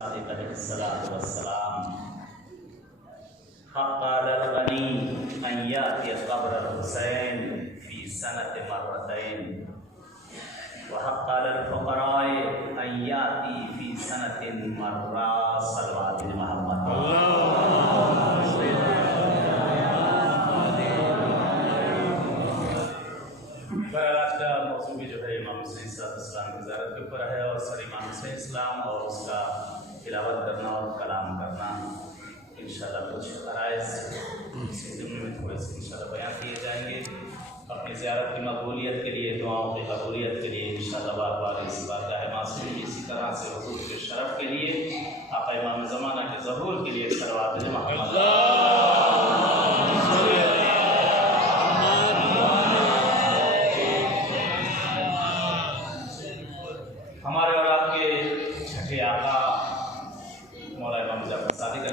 हुसैन फी सनत मर्रतैन व हक़्क़ अलल फ़ुक़राए अन याती फी सनतिन मर्रा सल्लल्लाहु अलैहि आज का मौजू भी जो है इमाम हुसैन इस्लाम की ज़ियारत के ऊपर है और सर इमाम हुसैन इस्लाम और उसका तिलावत करना और कलाम करना इंशाअल्लाह कुछ फ़राइज़ इसी ज़िम्मे में थोड़े से इंशाअल्लाह बयान किए जाएंगे। अपनी ज़ियारत की मकबूलियत के लिए, दुआओं की कबूलियत के लिए इंशाअल्लाह बार-बार इस बारगाह मासूम इसी तरह से हुज़ूर के शरफ़ के लिए, आक़ा इमाम ज़माना के ज़हूर के लिए सलवात मोहम्मद हमारे और आपके छठे आका मौला इमाम जाफ़र सादिक़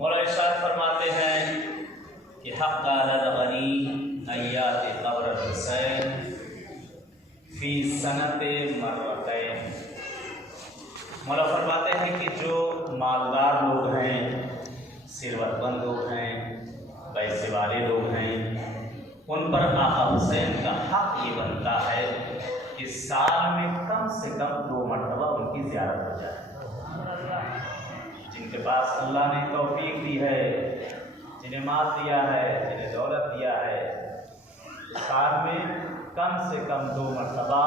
मौला इरशाद फरमाते हैं कि हक़्क़ अलल गनी अन याती क़ब्र हुसैन फ़ी सनते मर्रतैन। मौला फरमाते हैं कि जो मालदार लोग हैं, सिरवतमंद लोग हैं, पैसे वाले लोग हैं, उन पर आका हुसैन का हक़ ये बनता है कि साल में कम से कम 2 मरतबा उनकी ज़ियारत हो जाए। जिनके पास अल्लाह ने तौफीक दी है, जिन्हें माल दिया है, जिन्हें दौलत दिया है, साल में कम से कम 2 मरतबा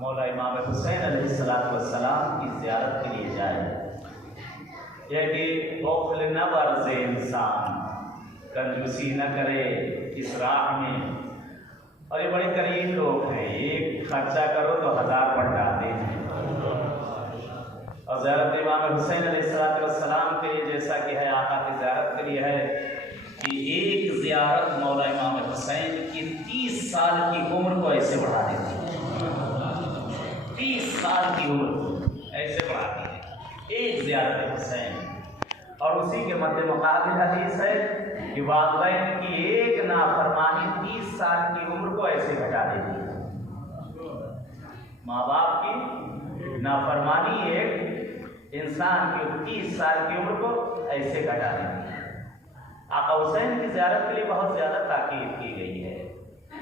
मौला इमाम हुसैन अलैहिस्सलाम की ज़ियारत के लिए जाए। यह कि बौखल न बरसे इंसान, कंजूसी न करे इस राह में। और ये बड़े करीब लोग हैं, एक खर्चा करो तो 1000 बढ़ जाते हैं। और ज़ियारत इमाम हुसैन अलैहिस्सलाम के लिए जैसा कि है, आका की ज़ियारत के लिए है कि एक ज़ियारत मौला इमाम हुसैन की 30 साल की उम्र को ऐसे बढ़ा देती है। 30 साल की उम्र ऐसे बढ़ाती है एक ज़ियारत हुसैन। और उसी के मध्य मुकाबिल हदीस है कि वालिदैन की एक नाफरमानी 30 साल की उम्र को ऐसे घटा देती है। माँ बाप की नाफरमानी एक इंसान की 30 साल की उम्र को ऐसे घटा देती है। आका हुसैन की ज़ियारत के लिए बहुत ज़्यादा ताकीद की गई है।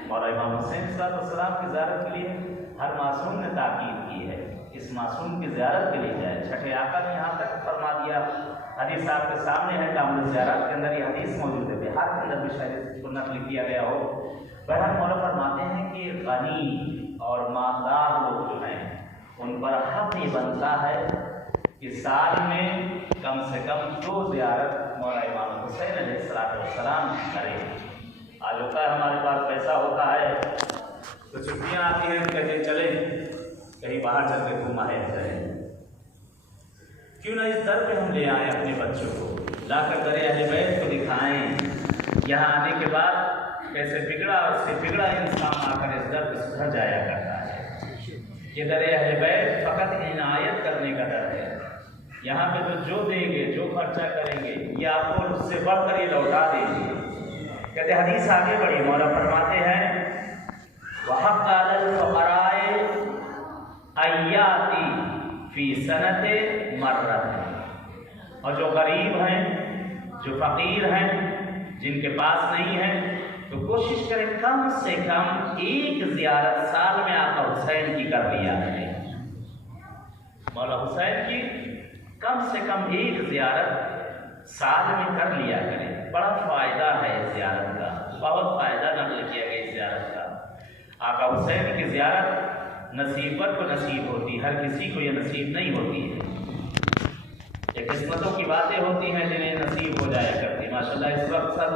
मौला इमाम हुसैन सलाम की ज़ियारत के लिए हर मासूम ने ताकीद की है, इस मासूम की ज़ियारत के लिए जाए। छठे आका ने यहाँ तक फरमा दिया, हदीस आपके सामने है, कामुल ज़ियारत के अंदर ये हदीस मौजूद है, बिहार के अंदर भी शायद इसको नक़ल किया गया हो। बहरहाल मौला फरमाते हैं कि गनी और मालदार लोग जो हैं उन पर हक़ ये बनता है कि साल में कम से कम 2 ज़ियारत मौला इमाम हुसैन अलैहिस्सलाम करें। आज होता है हमारे पास पैसा होता है तो छुट्टियाँ आती हैं, कहते चले कहीं बाहर चल के घूम आए करें। क्यों ना इस दर पे हम ले आएँ अपने बच्चों को, लाकर दरे अहले बैत को दिखाएँ। यहाँ आने के बाद कैसे बिगड़ा और से बिगड़ा इंसान आकर इस दर पर सुधर जाया करता है। ये दरे अहले बैत फ़कत इनायत करने का दर है। यहाँ पे तो जो देंगे, जो खर्चा करेंगे, ये आपको उससे बढ़कर ये लौटा देंगे। कहते हदीस आगे बढ़ी, मौला फरमाते हैं व हक़्क़ अलल फ़ुक़राए अन याती फी सनते मर्रतैन। और जो गरीब हैं, जो फ़कीर हैं, जिनके पास नहीं है, तो कोशिश करें कम से कम एक ज़ियारत साल में आका हुसैन की कर लिया करें। मौला हुसैन की कम से कम एक ज़ियारत साल में कर लिया करें। बड़ा फ़ायदा है इस ज़ियारत का, बहुत फ़ायदा नक़ल किया गया इस ज़ियारत का। आका हुसैन की ज़ियारत नसीबत को नसीब होती, हर किसी को ये नसीब नहीं होती है। ये किस्मतों की बातें होती हैं जिन्हें नसीब हो जाया करती। माशाल्लाह इस वक्त सब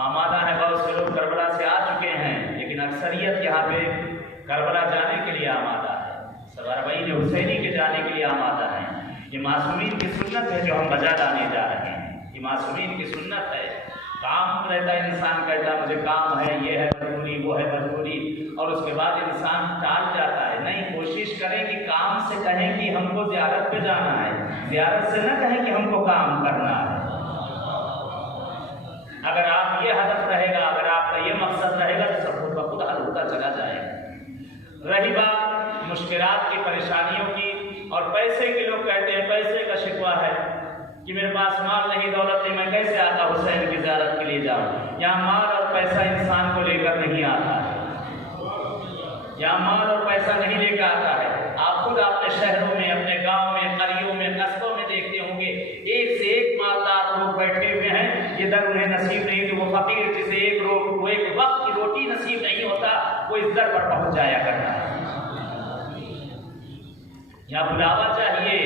आमादा है, बहुत से लोग करबला से आ चुके हैं, लेकिन अक्सरियत यहाँ पे करबला जाने के लिए आमादा है, सवारबईन हुसैनी के जाने के लिए आमादा है। ये मासूमीन की सुन्नत है जो हम बजा लाने जा रहे हैं। ये मासूमीन की सुन्नत है। काम रहता है, इंसान कहता है मुझे काम है, ये है मजबूरी, वो है मजबूरी, और उसके बाद इंसान टाल जाता है। नहीं, कोशिश करें कि काम से कहें कि हमको ज़ियारत पे जाना है, ज़ियारत से न कहें कि हमको काम करना है। अगर आप ये हदफ रहेगा, अगर आपका ये मकसद रहेगा तो पैसे के लोग कहते हैं, पैसे का शिकवा है कि मेरे पास माल नहीं, दौलत नहीं, मैं कैसे आका हुसैन की ज़ियारत के लिए जाऊँ। यहाँ माल और पैसा इंसान को लेकर नहीं आता है, यहाँ माल और पैसा नहीं लेकर आता है। आप खुद अपने शहरों में, अपने गाँव में, करियों में, कस्बों में देखते होंगे, एक से एक मालदार लोग बैठे हुए हैं। ये दर उन्हें नसीब नहीं, तो वो फकीर जिसे एक वक्त की रोटी नसीब नहीं होता, वो इस दर पर पहुँच जाया करता है। यहाँ बुलावा चाहिए,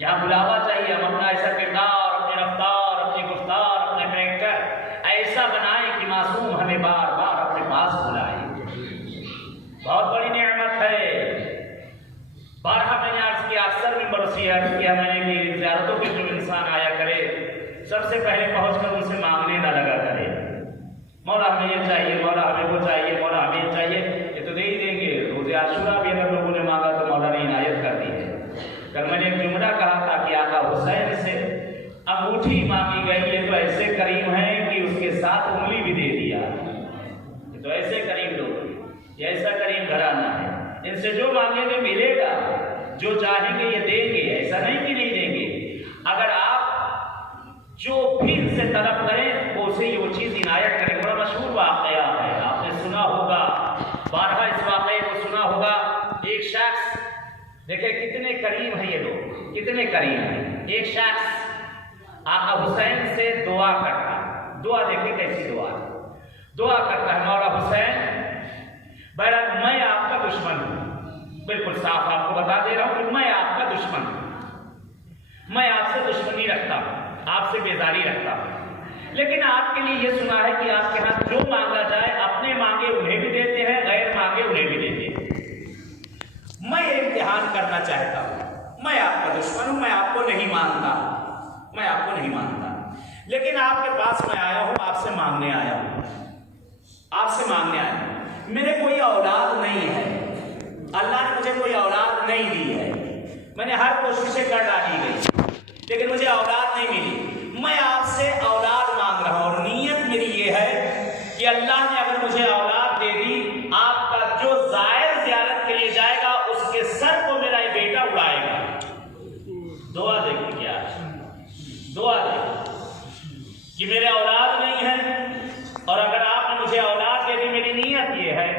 यहाँ बुलावा चाहिए। हम अपना ऐसा किरदार, अपनी रफ्तार, अपनी गुफ्तार, अपने कैरेक्टर ऐसा बनाएं कि मासूम हमें बार बार अपने पास बुलाए। बहुत बड़ी नेमत है। बारहा मैंने अर्ज किया, अक्सर मिंबर से अर्ज किया मैंने कि ज़ियारतों पे जो इंसान आया करे, सबसे पहले पहुँचकर उनसे मांगने ना लगा करे, मौला हमें ये चाहिए, मौला हमें वो चाहिए, मौला हमें ये चाहिए। ये तो दे ही देंगे। रोज़े आशूरा भी अगर लोगों ने मांगा तो मौला ने इनायत कर दी है। कल मैंने एक जुमला कहा था कि आका हुसैन से अंगूठी मांगी गई, ये तो ऐसे करीम है कि उसके साथ उंगली भी दे दिया। ये तो ऐसे करीम लोग, ये ऐसा करीम घराना है। इनसे जो मांगेंगे मिलेगा, जो चाहेंगे ये देंगे, ऐसा नहीं कि नहीं देंगे। अगर आप जो भी इनसे तलब करें वो उसे वो चीज़ इनायत करें। बड़ा मशहूर वाक़या है, आपने सुना होगा, बारहा इस वाक़े को सुना होगा। एक शख्स, देखिए कितने करीम हैं ये लोग, कितने करीम हैं। एक शख्स आका हुसैन से दुआ करता, दुआ देखिए कैसी दुआ करता है, मौला हुसैन बहरहाल मैं आपका दुश्मन हूँ, बिल्कुल साफ आपको बता दे रहा हूँ कि मैं आपका दुश्मन हूँ, मैं आपसे दुश्मनी रखता हूँ, आपसे बेजारी रखता हूँ। लेकिन आपके लिए ये सुना है कि आपके यहाँ जो मांगा जाए, अपने मांगे उन्हें भी देते हैं, गैर मांगे उन्हें भी देते हैं। मैं ये इम्तिहान करना चाहता हूँ, मैं आपका दुश्मन हूँ, मैं आपको नहीं मानता, मैं आपको नहीं मानता, लेकिन आपके पास मैं आया हूँ, आपसे मांगने आया हूँ, आपसे मांगने आया हूँ। मेरे कोई औलाद नहीं है, अल्लाह ने मुझे कोई औलाद नहीं दी है, मैंने हर कोशिशें कर डाली गई, लेकिन मुझे औलाद नहीं मिली। मैं आपसे औलाद मांग रहा हूँ और नीयत मेरी ये है कि अल्लाह ने अगर मुझे औलाद दे दी, आपका जो ज़ायर ज़ियारत के लिए जाएगा उसके सर को मेरा ये बेटा उड़ाएगा। दुआ देखिए क्या दुआ देखिए कि मेरे औलाद नहीं है, और अगर आपने मुझे औलाद दे दी, मेरी नीयत ये है,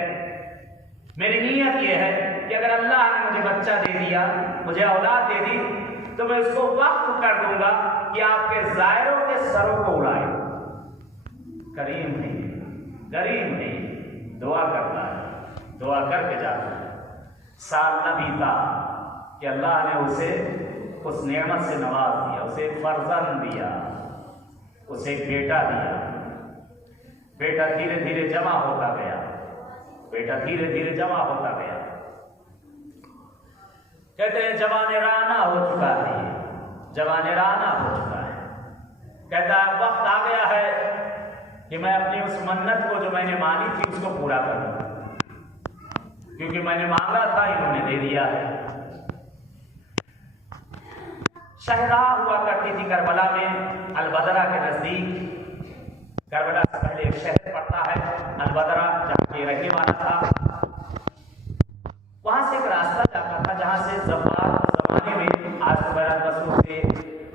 मेरी नीयत ये है कि अगर अल्लाह ने मुझे बच्चा दे दिया, मुझे औलाद दे दी, तो मैं उसको वक्फ कर दूंगा कि आपके ज़ायरों के सरों को उड़ाए। करीम नहीं, गरीब नहीं, दुआ करता है, दुआ करके जाता है। साल न बीता कि अल्लाह ने उसे उस नेमत से नवाज दिया, उसे एक फर्जंद दिया, उसे एक बेटा दिया। बेटा धीरे धीरे जमा होता गया, बेटा धीरे धीरे जमा होता गया। कहते हैं जवाने राना हो चुका है, जवाने राना हो चुका है। कहता है वक्त आ गया है कि मैं अपनी उस मन्नत को जो मैंने मानी थी उसको पूरा करूं, क्योंकि मैंने मांगा था, इन्होंने दे दिया है। शहदा हुआ करती थी करबला में, अलबदरा के नजदीक। करबला से पहले एक शहर पड़ता है अलबदरा, जहाँ ये रहने वाला था। वहां से एक रास्ता जाता था जहां से जमाने में, आज तो बड़ा बसों से,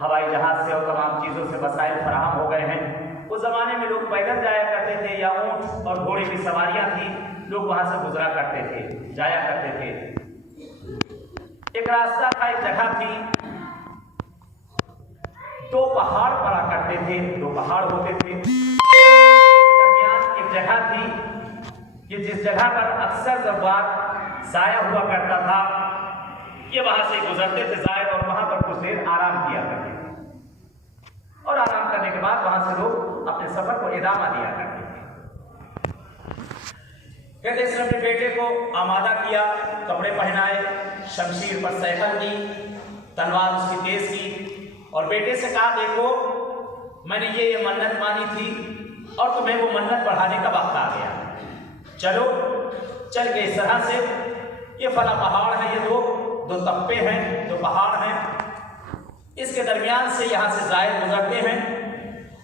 हवाई जहाज से और तमाम चीजों से वसाइल फराहम हो गए हैं। उस जमाने में लोग पैदल जाया करते थे, या ऊंट और घोड़े की सवारियां थी, लोग वहां से गुजरा करते थे, जाया करते थे। एक रास्ता था, एक जगह थी, दो पहाड़ पड़ा करते थे, दो पहाड़ होते थे, दरमियान एक जगह थी कि जिस जगह पर अक्सर ज़वार ज़ाया हुआ करता था, ये वहां से गुजरते थे ज़ायर, और वहां पर कुछ देर आराम किया करते थे, और आराम करने के बाद वहां से लोग अपने सफर को इदामा दिया करते थे। कहते इसने अपने बेटे को आमादा किया, कपड़े पहनाए, शमशीर पर सैकल दी, तलवार उसकी तेज की, और बेटे से कहा देखो मैंने ये मन्नत मानी थी और तुम्हें वो मन्नत बढ़ाने का वक्त आ गया, चलो। चल के इस तरह से, ये फला पहाड़ है, ये दो तप्पे हैं, दो पहाड़ हैं, इसके दरमियान से यहाँ से ज़ायर गुजरते हैं,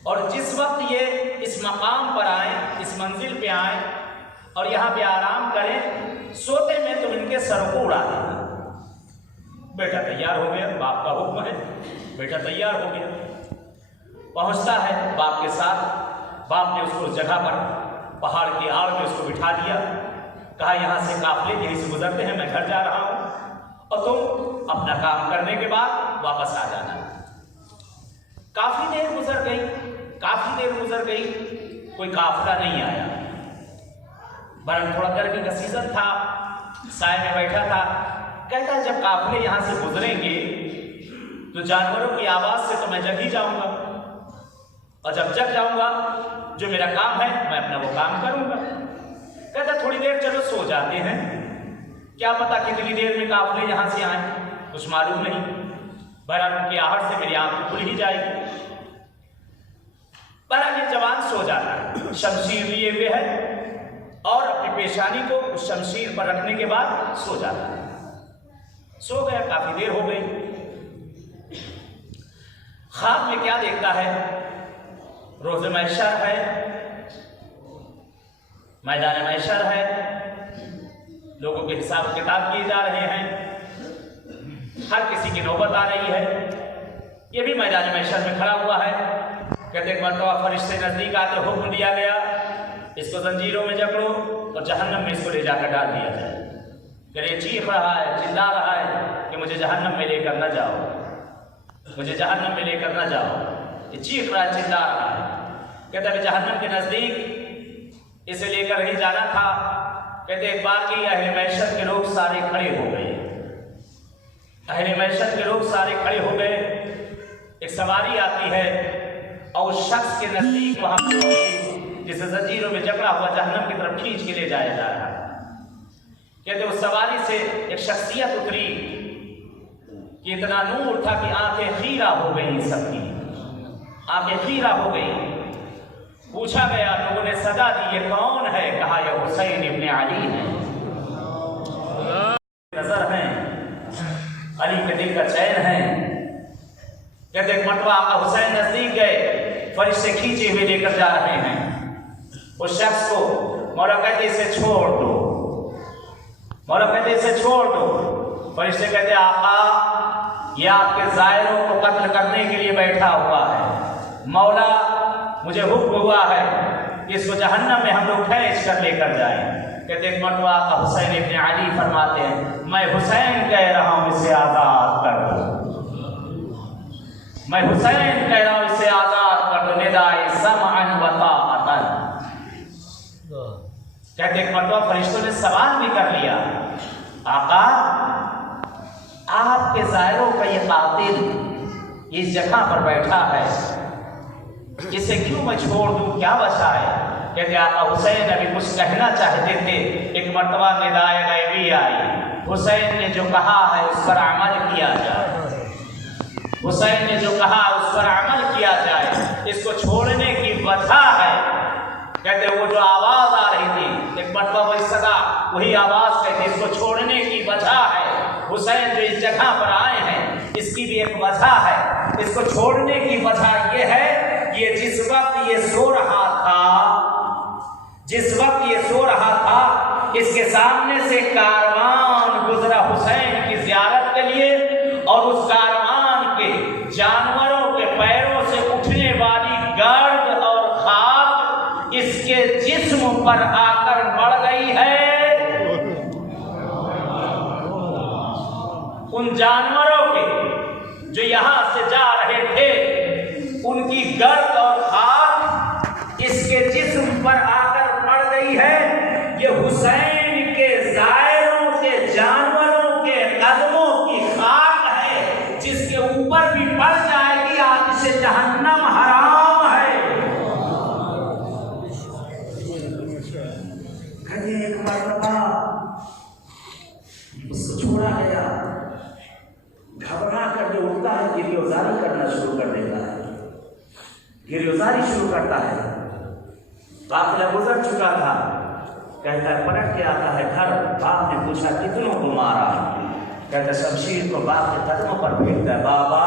और जिस वक्त ये इस मकाम पर आए, इस मंजिल पे आए और यहाँ पे आराम करें, सोते में तुम इनके सरों को उड़ा देना। बेटा तैयार हो गया, बाप का हुक्म है, बेटा तैयार हो गया। पहुंचता है बाप के साथ। बाप ने उसको उस जगह पर पहाड़ की आड़ में उसको बिठा दिया। कहा यहाँ से काफिले यहीं से गुजरते हैं, मैं घर जा रहा हूं और तुम अपना काम करने के बाद वापस आ जाना। काफी देर गुजर गई, काफी देर गुजर गई, कोई काफिला नहीं आया। बरन थोड़ा गर्मी का सीजन था, साए में बैठा था। कहता है जब काफिले यहां से गुजरेंगे तो जानवरों की आवाज से तो मैं जग ही जाऊंगा, और जब जग जाऊंगा जो मेरा काम है मैं अपना वो काम करूंगा। कहता थोड़ी देर चलो सो जाते हैं, क्या पता कितनी देर में काफिले यहां से आए, कुछ मालूम नहीं। बहरहाल उनकी आहट से मेरी आंख खुल ही जाएगी। बहरहाल ये जवान सो जाता है, शमशीर लिए हुए है और अपनी पेशानी को उस शमशीर पर रखने के बाद सो जाता है। सो गया, काफी देर हो गई। ख्वाब में क्या देखता है? रोज़े महशर है, मैदान महशर है, लोगों के हिसाब किताब किए जा रहे हैं, हर किसी की नौबत आ रही है। ये भी मैदान महशर में खड़ा हुआ है। कहते एक मरतबा फरिश्ते नजदीक आते हुक्म दिया गया, इसको जंजीरों में जकड़ो और जहन्नम में इसको ले जाकर डाल दिया जाए। ये चीख रहा है, चिल्ला रहा है कि मुझे जहन्नम में लेकर न जाओ, मुझे जहन्नम में लेकर न जाओ। ये चीख रहा है, चिल्ला रहा है। कहते हैं जहन्नम के नजदीक इसे लेकर ही जाना था। कहते एक बार की अहले महशर के लोग सारे खड़े हो गए, अहले महशर के लोग सारे खड़े हो गए। एक सवारी आती है और उस शख्स के नजदीक वहां जिसे जंजीरों में जकड़ा हुआ जहन्नम की तरफ खींच के ले जाया जा रहा है। कहते उस सवारी से एक शख्सियत उतरी कि इतना नूर था कि आंखें खीरा हो गई, सबकी आंखें खीरा हो गई। पूछा गया, लोगों ने सदा दी, ये कौन है? कहा यह हुसैन इब्ने अली है। नजर है, अली के दिल का चैन है। कहते एक मरतबा आका हुसैन नजदीक गए, फरिश्ते खींचे हुए लेकर जा रहे हैं। उस शख्स को मौला कहते इसे छोड़ दो, मौला कहते इसे छोड़ दो। फरिश्ते कहते आका ये आपके जायरों को कत्ल करने के लिए बैठा हुआ है, मौला मुझे हुक्म हुआ है कि इसको जहन्नम में हम लोग खींच कर लेकर जाएं। कहते एक मरतबा हुसैन इब्ने अली फरमाते हैं, मैं हुसैन कह रहा हूं इसे आजाद कर दो, मैं हुसैन कह रहा हूं इसे आजाद कर दो। निदाए समअन व ताअतन। कहते एक मरतबा फरिश्तों ने सवाल भी कर लिया, आका आपके जायरों का ये कातिल इस जगह पर बैठा है, इसे क्यों मैं छोड़ दूं, क्या बचा है? कहते आका हुसैन अभी कुछ कहना चाहते थे, एक मर्तबा निदाए गैबी आई, हुसैन ने जो कहा है उस पर अमल किया जाए, हुसैन ने जो कहा उस पर अमल किया जाए। इसको छोड़ने की वजह है, कहते वो जो आवाज आ रही थी, एक मर्तबा वही सदा वही आवाज कहते इसको छोड़ने की वजह है, हुसैन जो इस जगह पर आए हैं इसकी भी एक वजह है। इसको छोड़ने की वजह यह है कि ये जिस वक्त ये सो रहा था, जिस वक्त ये सो रहा था, इसके सामने से कारवान गुजरा हुसैन की जियारत के लिए, और उस कारवान के जानवरों के पैरों से उठने वाली गर्द और खाक इसके जिस्म पर आकर पड़ गई है। उन जानवरों के जो यहां से जा रहे थे उनकी गर्द और खाक इसके जिस्म पर आकर पड़ गई है। ये हुसैन के जायरों के जानवरों के कदमों की खाक है, जिसके ऊपर भी पड़ जाएगी आज से जहन्नम हराम है। एक मरतबा उसको छोड़ा गया, घबरा कर जो उठता है गिरफ्तारी करना शुरू कर देता है, गिरफ्तारी शुरू करता है। काफिला गुजर चुका था, कहता है पलट के आता है घर। बाप ने पूछा कितनों को मारा? कहता शमशीर को बाप के कदमों पर फेंकता है, बाबा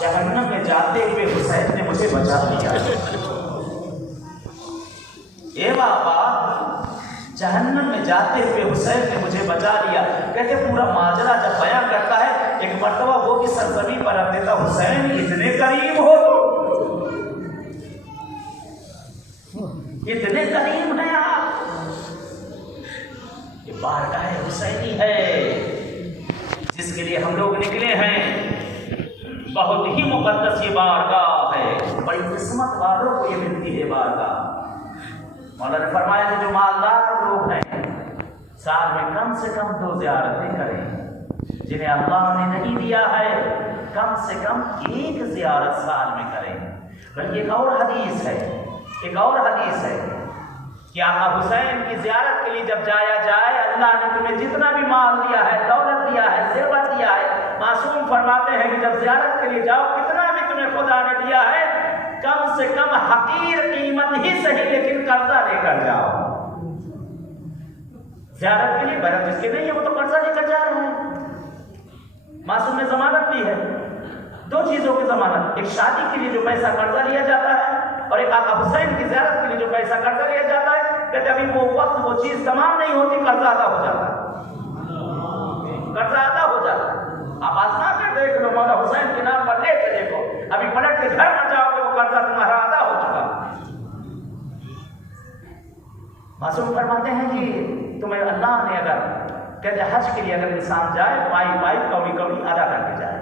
जहन्नम में जाते हुए हुसैन ने मुझे बचा लिया। ए बाबा जहन्नम में जाते हुए हुसैन ने मुझे बचा लिया। कहते पूरा माजरा जब बयां करता है एक मर्तबा वो भी सरजमी पर रख देता, हुसैन इतने करीब हो इतने करीब हैं आप। ये बारगाह हुसैनी है जिसके लिए हम लोग निकले हैं। बहुत ही मुकद्दस ये बारगाह है, बड़ी किस्मत वालों को ये मिलती है बारगाह। मौला ने फरमाया कि जो मालदार लोग हैं साल में कम से कम 2 ज़ियारतें करें, जिन्हें अल्लाह ने नहीं दिया है कम से कम 1 ज़ियारत साल में करें। बल्कि एक और हदीस है कि आका हुसैन की ज़ियारत के लिए जब जाया जाए, अल्लाह ने तुम्हें जितना भी माल दिया है, दौलत दिया है, सेवा दिया है, मासूम फरमाते हैं कि जब ज़ियारत के लिए जाओ, कितना भी तुम्हें खुदा ने दिया है कम से कम हकीर कीमत ही सही लेकिन कर्जा लेकर जाओ। ज़ियारत के लिए बरत जिसके नहीं है वो तो कर्जा लेकर जा रहे हैं। मासूम ने जमानत ली है, 2 चीजों की जमानत, एक शादी के लिए जो पैसा कर्जा लिया जाता है और एक आका हुसैन की ज़ियारत के लिए जो पैसा कर्जा लिया जाता है। कहते अभी वो वक्त वो चीज तमाम नहीं होती, कर्जा अदा हो जाता है, कर्जा अदा हो जाता है। आप आजमा कर देख लो, मौला हुसैन के नाम पर लेके देखो, अभी पलट के घर में जाओगे वो कर्जा तुम्हारा अदा हो चुका। मासूम फरमाते हैं कि तुम्हें अल्लाह ने अगर कहते हज के लिए अगर इंसान जाए, पाई कौड़ी अदा करके जाए,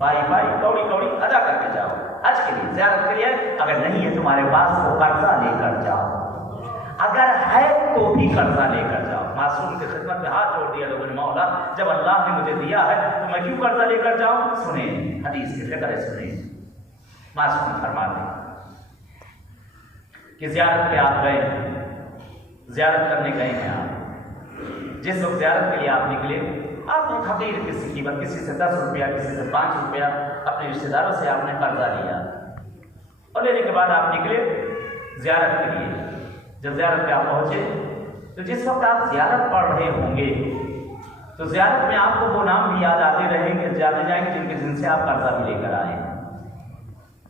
पाई कौड़ी अदा करके जाओ हज के लिए, ज़ियारत के लिए। अगर नहीं है तुम्हारे पास तो कर्जा लेकर जाओ, अगर है तो भी कर्जा लेकर जाओ। मासूम की खिदमत में हाथ जोड़ दिया लोगों ने, मौला जब अल्लाह ने मुझे दिया है तो मैं क्यों कर्जा लेकर जाऊं? सुने हदीस की फिक्र है, सुने। मासूम फरमाते कि ज़ियारत पे आप गए, ज़ियारत करने गए हैं आप, जिस वक्त ज़ियारत के लिए आप निकले, आपने हकीर किसी कीमत, किसी से 10 रुपया, किसी से 5 रुपया अपने रिश्तेदारों से आपने कर्जा लिया और लेने के बाद आप निकले ज़ियारत के लिए। जब ज़ियारत पे आप पहुँचे तो जिस वक्त आप ज़ियारत पढ़ रहे होंगे तो ज़ियारत में आपको वो नाम भी याद आते रहेंगे, याद जाएंगे जिनसे आप कर्जा भी लेकर आए।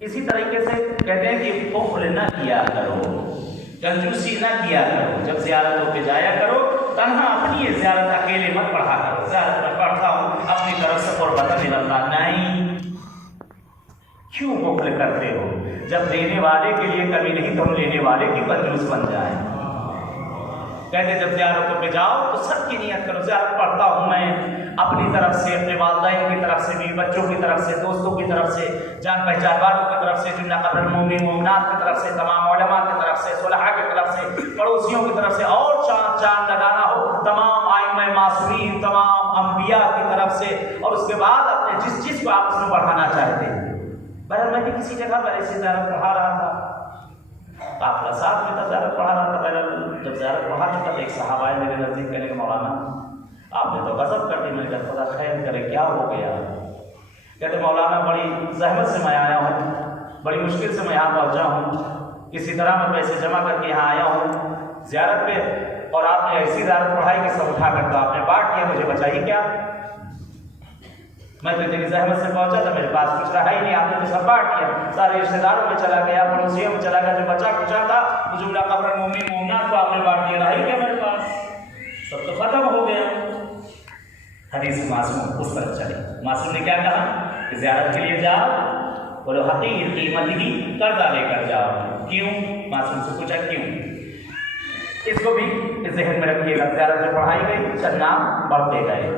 इसी तरीके से कहते हैं कि बुख़्ल न किया करो, कंजूसी न किया करो, जब ज़ियारतों पे जाया करो तन्हा अपनी ये ज़ियारत अकेले मत पढ़ा करो। ज़ियारत में पढ़ता हूँ अपनी तरफ से कुर्बत मिलता नहीं, क्यों बुख़्ल करते हो? जब देने वाले के लिए कमी नहीं तो हम लेने वाले की कंजूस बन जाए। कहते जब ज़ियारतों पे जाओ तो सबकी नियत करो, ज़ियारत पढ़ता हूँ मैं अपनी तरफ से, अपने वालिदैन की तरफ से भी, बच्चों की तरफ से, दोस्तों की तरफ से, जान पहचान वालों की तरफ से, जुमला कब्र मोमिन मोमिनात की तरफ से, तमाम उलमा की तरफ से, सुलहा की तरफ से, पड़ोसियों की तरफ से, और चांद लगाना हो तमाम आइम्मा मासूमीन, तमाम अंबिया की तरफ से, और उसके बाद अपने जिस चीज़ को आप उसमें बढ़ाना चाहते हैं। बहर मैं भी किसी जगह पर ऐसी ज़ियारत पढ़ा रहा था, काफिला साथ में था, ज़ियारत पढ़ा रहा था। पहले जब ज़ियारत पढ़ा चुका तो एक सहाबा आए मेरे नज़दीक, कहने के मौलाना आपने तो गज़ब कर दी। मैंने कहा खुदा खैर करे, क्या हो गया? कहते मौलाना बड़ी जहमत से मैं आया हूँ, बड़ी मुश्किल से मैं यहाँ पहुँचा हूँ, किसी तरह मैं पैसे जमा करके यहाँ आया हूँ ज़ियारत पे, और आपने ऐसी ज़ियारत पढ़ाई कि सब उठा कर तो आपने बांट दिया, मुझे बताइए क्या? मैं तो इतनी जहमत से पहुंचा था, मेरे पास कुछ रहा ही नहीं, आपने तो सब बांट दिया, सारे रिश्तेदारों में चला गया, पड़ोसियों में चला गया, जो बचा कुचा था वो जुमला कब्र मोमिन मोमिनात को आपने बांट दिया, रहा ही क्या मेरे पास? सब तो खत्म हो गया। हदीस मासूम उस तरफ चले। मासूम ने क्या कहा कि ज़ियारत के लिए जाओ, बोलो हकीर कीमत ही कर्जा लेकर जाओ। क्यों? मासूम से पूछा क्यों? इसको भी ज़हन में रखिएगा। ज़ियारत जो पढ़ाई गई चलना बढ़ते गए।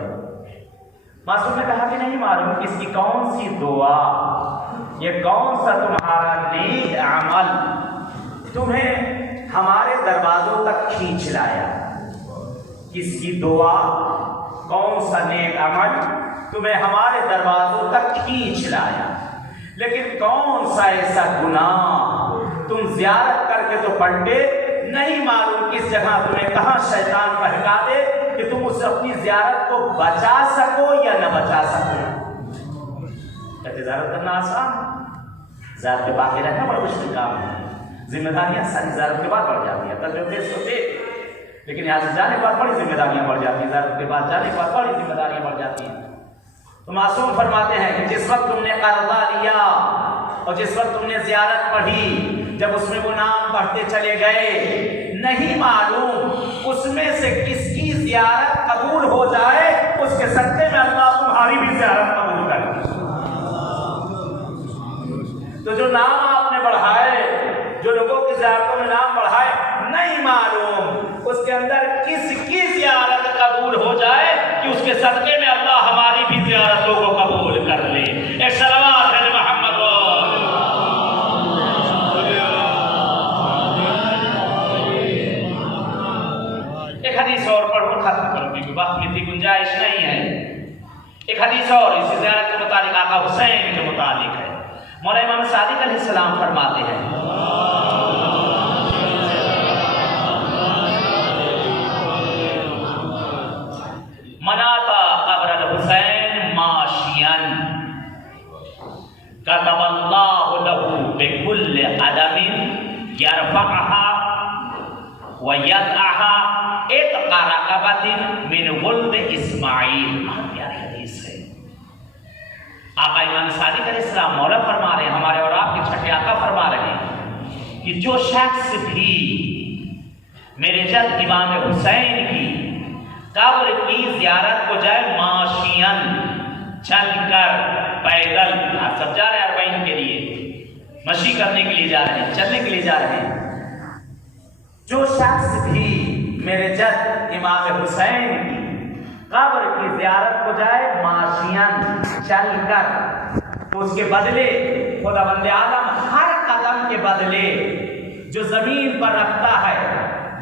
मासूम ने कहा कि नहीं मालूम इसकी कौन सी दुआ, ये कौन सा तुम्हारा नेक अमल तुम्हें हमारे दरवाजों तक खींच लाया? किसकी दुआ, कौन सा नेक अमल तुम्हें हमारे दरवाजों तक खींच लाया? लेकिन कौन सा ऐसा गुनाह तुम ज़ियारत करके तो पलटे, नहीं मालूम किस जगह तुम्हें कहाँ शैतान बहका दे कि तुम उस अपनी ज़ियारत को बचा सको या न बचा सको। कहते ज़ियारत करना आसान, ज़ियारत के बाकी रहना बड़ा मुश्किल काम है। जिम्मेदारियाँ सारी ज़ियारत के बाद बढ़ जाती हैं, तब जो थे सो थे, लेकिन यहाँ से जाने के बाद बड़ी जिम्मेदारियाँ बढ़ जाती हैं, ज़ियारत के बाद जाने के बाद बड़ी जिम्मेदारियाँ बढ़ जाती हैं। तो मासूम फरमाते हैं कि जिस वक्त तुमने कर्जा लिया और जिस वक्त तुमने ज़ियारत पढ़ी, जब उसमें वो नाम पढ़ते चले गए, नहीं मालूम उसमें से किसकी ज़ियारत कबूल हो जाए, उसके सत्ते में अल्लाह तुम्हारी हमारी भी ज़ियारत कबूल कर ली। तो जो नाम आपने बढ़ाए, जो लोगों की ज़ियारतों में नाम बढ़ाए, नहीं मालूम उसके अंदर किसकी ज़ियारत कबूल हो जाए कि उसके सदक़े में अल्लाह हमारी भी ज़ियारतों को कबूल कर ले। एक सलावत है मोहम्मद। एक हदीस और पढ़ूं, खत्म करूं क्योंकि वक्त में इतनी गुंजाइश नहीं है। एक हदीस और इसी ज़ियारत के मुतालिक आका हुसैन के मुतालिक है। मौला इमाम सादिक अलैहिस्सलाम फरमाते हैं, मनाता कब्र हुसैन माशियन कतबल्लाहु लहू बिकुल्लि अदमिन यरफअहा व यदअहा इत्क़ा रक़बतिन मिन वल्द इस्माइल। प्यारी हदीस है। आका इमाम सादिक अलैहिस्सलाम मौला फरमा रहे हैं, हमारे और आपके छठे आका फरमा रहे हैं कि जो शख्स भी मेरे जद इमाम हुसैन की कब्र की ज़ियारत को जाए माशियन, चलकर, पैदल, आप सब जा रहे हैं अरबईन के लिए, मशी करने के लिए जा रहे हैं, चलने के लिए जा रहे हैं, जो शख्स भी मेरे जद इमाम हुसैन की कब्र की ज़ियारत को जाए माशियन, चलकर, तो उसके बदले खुदावंद आलम हर कदम के बदले जो जमीन पर रखता है,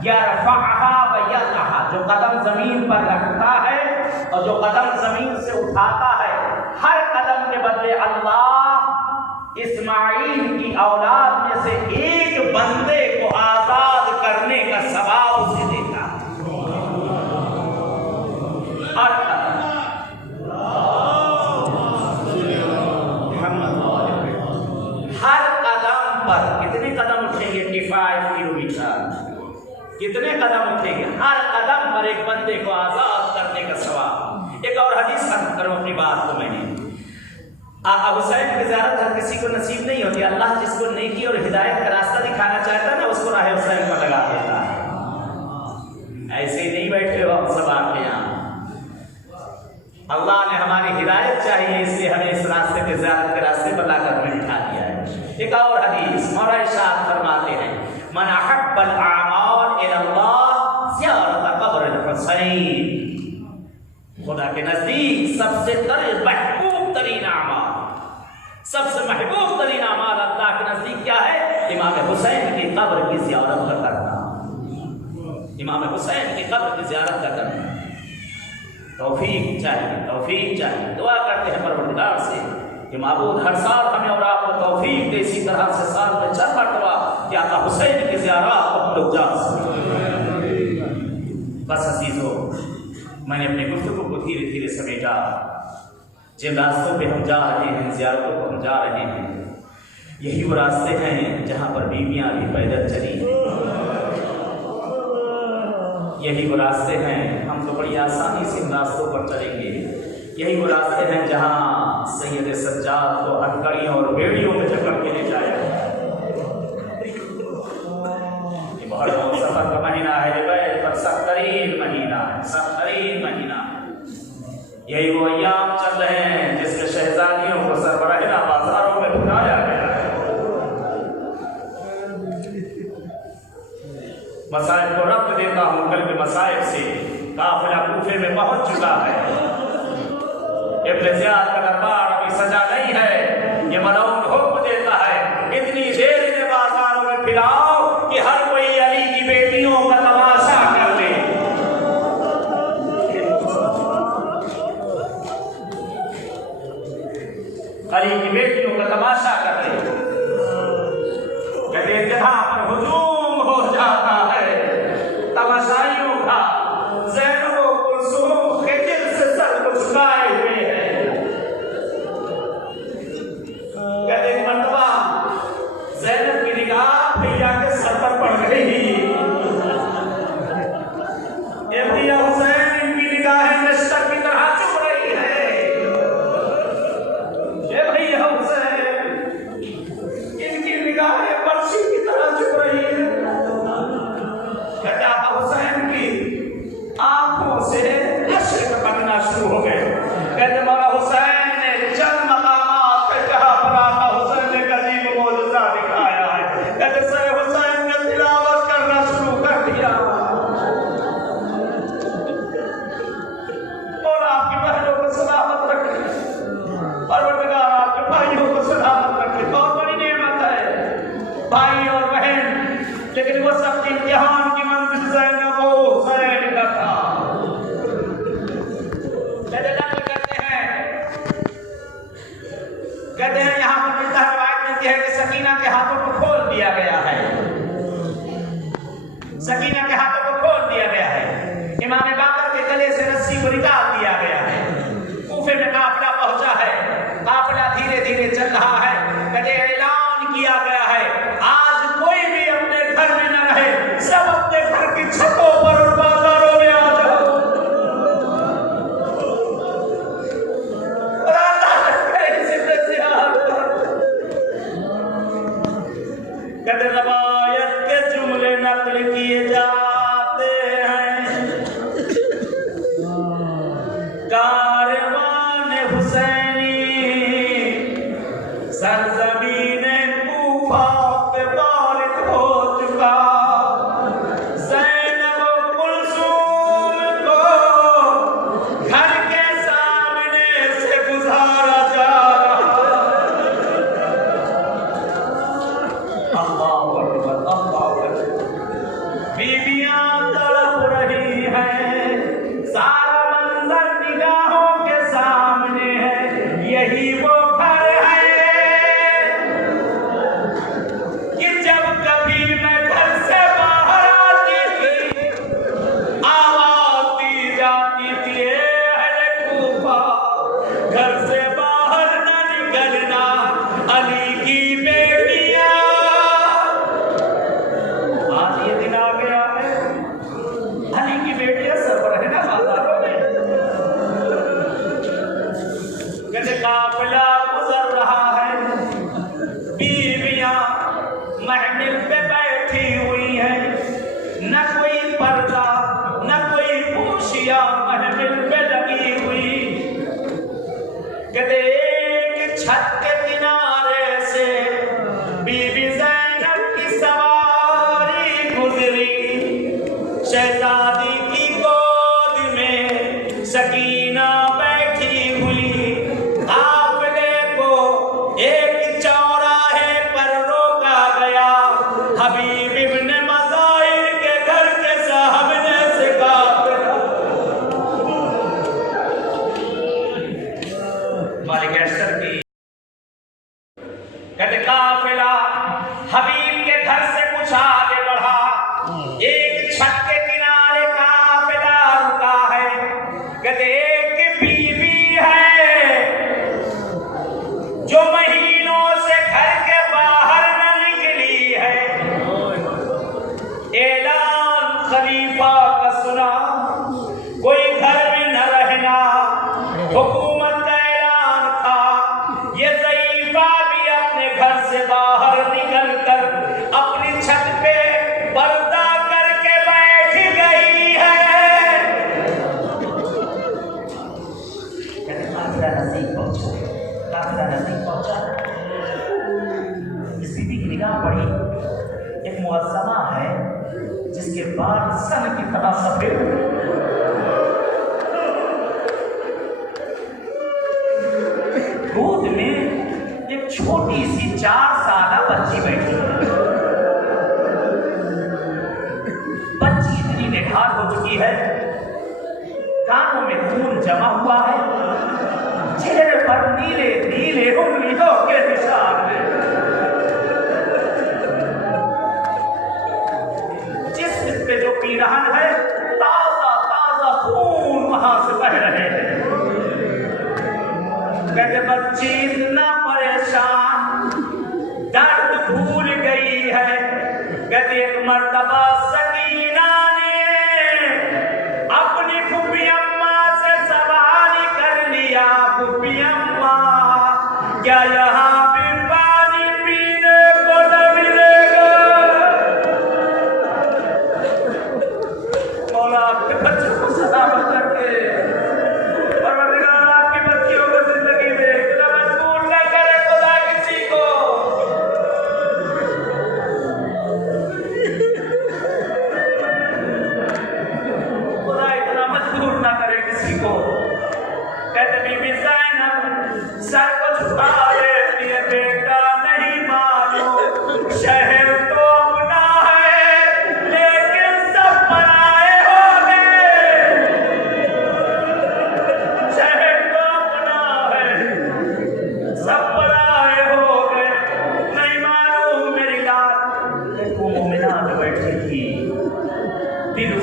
यरफ़अहा व यदअहा, जो कदम जमीन पर रखता है और जो कदम जमीन से उठाता है, हर कदम के बदले अल्लाह इस्माइल की औलाद में से एक बंदे को आजाद करने का सवाब उसे देता है। हर कदम पर कितने कदम उठेंगे? 5 किलोमीटर। कितने कदम उठेंगे? हर कदम पर एक बंदे को आजाद करने का सवाब। एक और हदीस खत्म करूं अपनी बात को। मैंने आका हुसैन की ज़ियारत हर किसी को नसीब नहीं होती। अल्लाह जिसको नेकी और हिदायत का रास्ता दिखाना चाहता है ना, उसको राह हुसैन पर लगा देता है। ऐसे ही नहीं बैठे हो हम सब आपके यहाँ। अल्लाह ने हमारी हिदायत चाहिए, इसलिए हमें इस रास्ते पे, ज़ियारत के रास्ते पर लाकर हमें बिठा दिया है। एक और हदीस मौला इरशाद फरमाते हैं, मन अहब्बल आमाल इलल्लाह ज़ियारत क़ब्र हुसैन। खुदा के नजदीक सबसे महबूब तरीन अमाल, सबसे महबूब तरीन अमाल अल्लाह के नजदीक क्या है? इमाम हुसैन की कब्र की ज़ियारत का करना। इमाम हुसैन की कब्र की ज़ियारत का करना तौफीक चाहिए, तौफीक चाहिए। दुआ करते हैं परवरदिगार से कि माबूद हर साल हमें और आपको तौफीक दे, इसी तरह से साल में 4 मरतबा कि आका हुसैन की ज़ियारत को हम लोग जा सकें। बस अज़ीज़ों, मैंने अपनी गुफ्तगू को धीरे धीरे समेटा। जिन रास्तों पे हम जा रहे हैं, ज़ियारतों को हम जा रहे हैं, यही वो रास्ते हैं जहाँ पर बीवियाँ भी पैदल चली। यही वो रास्ते हैं, हम तो बड़ी आसानी से इन रास्तों पर चलेंगे। यही वो रास्ते हैं जहाँ सैयद सज्जाद को हथकड़ियों और बेड़ियों में जकड़ के ले जाया। ये बहुत सफर का महीना है, पर सख्तरीन महीना है, सख्तरीन महीना। यही वो अय्याम चल रहे हैं जिसमें शहजादियों को सरबराहिना बाजारों में उठाया गया है। मसाइब को रब्त देता हूँ कल के मसाइब से। काफिला कूफे में पहुंच चुका है। इब्न ज़ियाद का दरबार अभी सजा नहीं है। ये मलऊन हुक्म देता है, इतनी देर इन्हें बाजारों में फिराओ कि हर कोई अली की बेटियों का तमाशा कर ले। अली की बेटियों का तमाशा कर ले। कहते जहां पर हुजूम हो जाता है तमाशाइयों का, ज़ैनब कुलसूम खिजिर से सर को झुकाए हुए हैं। कहते मर्तबा दिया गया है। इमाम बाकर के गले से रस्सी को निकाल दिया गया है। कूफे में काफिला पहुंचा है, काफिला धीरे धीरे चल रहा है। कहते ऐलान किया गया है आज कोई भी अपने घर में न रहे, सब अपने घर की छतों पर और बाजारों में आ जाओ। कहते रवायत के जुमले नकल किए जाते हैं, कारवान हुसैनी सरजमीने कूफा पे बारिक हो चुका। ज़ैनब कुलसूम को घर के सामने से गुजारा जा रहा। अल्लाहु अकबर, अल्लाहु अकबर। बीवियां तड़प रही हैं, सारा मंजर निगाहों के सामने है। यही वो घर है कि जब कभी मैं घर से बाहर आती थी, आवाज दी जाती थी ए अहले कूफा, घर से बाहर न निकलना, अली की बेटियां। आज ये दिन आ गया है, अली की बेटियां सफर है ना बाजारों में। कहते काफिला गुजर रहा है, बीवियां महमिल पे बैठी हुई हैं, न कोई पर्दा न कोई पोशिया महमिल पे लगी हुई। कहते एक छत के किनारे से बीबी ज़ैनब की सवारी गुजरी। शहजादी की गोद में सकीना बैठी हुई। काफिले को एक चौराहे पर रोका गया। हबीब इब्न मज़ाहिर के घर के सामने से काफिला मालिक ऐशर की। कहते काफिला हबीब के घर से कुछ आगे बढ़ा। एक छत के किनारे काफिला रुका है। कहते एक बीवी है जो महीनों से घर के बाहर न निकली है। ऐलान खलीफा का सुना, कोई घर में न रहना, हुकूमत का ऐलान था। ये ज़ईफ़ा भी अपने घर से बाहर निकल कर अपनी छत पे पर्दा करके बैठ गई है। काफिला नज़दीक पहुंचा, काफिला नज़दीक पहुंचा। इस बीबी की निगाह पड़ी, एक मुअज़्ज़मा है जिसके बाल सन की तरह सफेद। गोद में एक छोटी सी 4 साला बच्ची बैठी है। बच्ची इतनी निढाल हो चुकी है, कानों में खून जमा हुआ है, चेहरे पर नीले नीले उंगलियों के निशान हैं। जिस्म पे जो पीरान है, ताजा ताजा खून वहां से बह रहे हैं। कहते बच्ची इतना परेशान, दर्द भूल गई है। कहते एक मर्तबा सकीना ने अपनी फूफी अम्मा से सवाल कर लिया, फूफी अम्मा क्या यहाँ भी पानी पीने को न मिलेगा? मौला आपके बच्चों को सलामत रखे, परवरदिगार आपकी बच्चियों को जिंदगी में इतना मजबूर न करे खुदा किसी को। खुदा इतना मजबूर न करे किसी को। कहते बीबी ज़ैनब सर को झुका लेती है, बेटा नहीं मालूम शहर तो अपना है लेकिन सब पराए हो गए।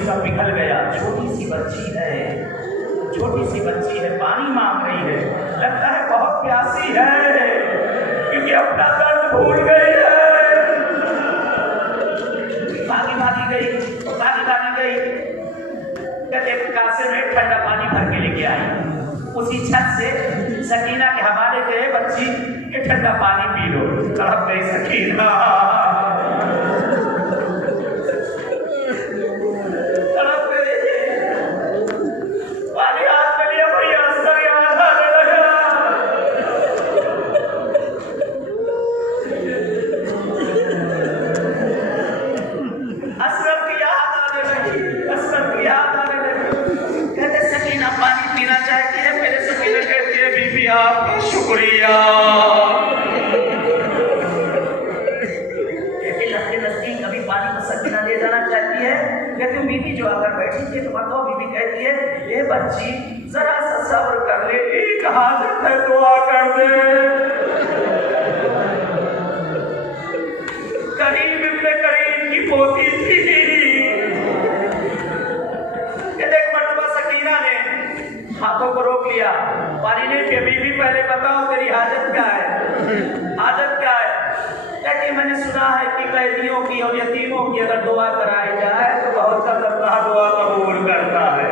उसका पिघल गया। छोटी सी बच्ची है, छोटी सी बच्ची है, पानी मांग रही है, लगता है बहुत प्यासी है, क्योंकि अपना दर्द भूल गई है। भागी गई, कहते कासे में ठंडा पानी भर के लेके आई। उसी छत से सकीना के हवाले गए, बच्ची ये ठंडा पानी पी लो। तड़प गई सकीना, तड़प गई, पानी हाथ में लिया, भैया असर याद आने लगा। असर की याद आने लगी, असर की याद आने लगी। कहते सकीना पानी पीना चाहती है, मेरे सकीना कहती है बीबी आपका शुक्रिया। कभी पानी को सकीना ले जाना चाहती है, कहती हूँ बीबी जो आकर बैठी थी, तो बताओ बीबी कहती है ये बच्ची जरा सा सब्र कर ले, एक हाजत है दुआ कर दे। करीम इब्ने करीम की पोती थी। एक मरतबा सकीना ने हाथों को रोक लिया, पानी नहीं पिया। बीबी पहले बताओ तेरी हाजत क्या है, हाजत क्या है? कहती मैंने सुना है कि कैदियों की और यतीमों की अगर दुआ कराई जाए तो बहुत सा अल्लाह दुआ कबूल करता है।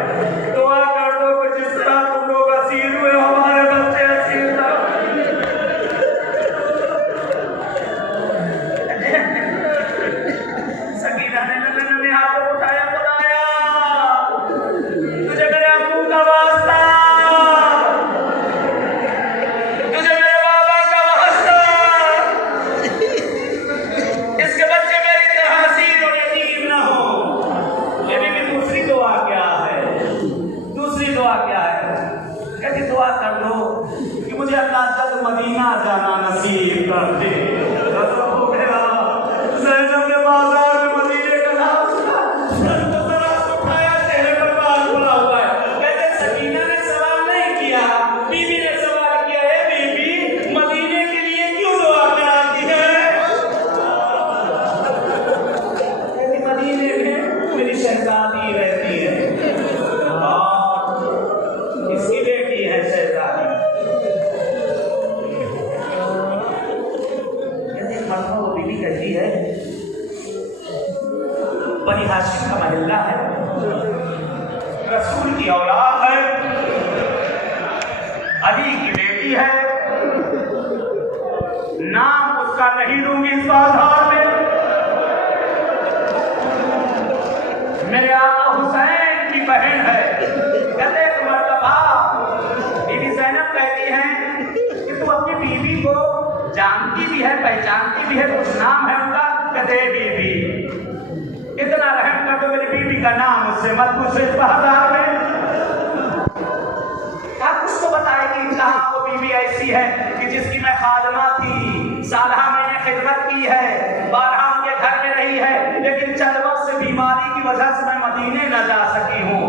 दुआ कर दो कि जिस तरह तुम लोग असीर हुए, हमारे बच्चे असीर ना। सकीना ने हाथ उठाया, बुलाया, तुझे मेरे अब्बू का वास्ता, तुझे मेरे बाबा का वास्ता, इसके बच्चे मेरी तरह हसीन और यतीम ना हो। लेकिन दूसरी दुआ क्या है, दूसरी दुआ क्या है? कहती दुआ कर लो कि मुझे अल्लाह जल्द मदीना जाना नसीब कर दे। ज़ैनब ने बाजार में मदीने का नाम सुना, सर को जरा उठाया, चेहरे पर बाल खुला हुआ है। कहते सकीना ने सवाल नहीं किया, बीबी ने सवाल किया, है बीबी मदीने के लिए क्यों दुआ कराती है? कहती मदीने में मेरी शहजादी रहती है, इसकी बेटी है शहजादी। कहते मरतबा वो बीबी कहती है बनी हाशिम का महल्ला है, रसूल की औलाद है, अली की बेटी है, नाम उसका नहीं लूंगी इस बाजार में। मेरे आका हुसैन की बहन है। कहते एक मरतबा बीबी ज़ैनब कहती हैं कि तू अपनी बीवी को जानती भी है, पहचानती भी है, कुछ नाम है उनका? कहते बीबी इतना रहम कर दो, मेरी बीवी का नाम उससे मत पूछो इस बाजार में। आप कुछ तो बताएगी कहाँ वो बीवी ऐसी है कि जिसकी मैं खादमा थी, सालहा मैंने खिदमत की है, 12 उनके घर में रही है, लेकिन चंद वक्त से बीमारी की वजह से मैं मदीने न जा सकी हूँ।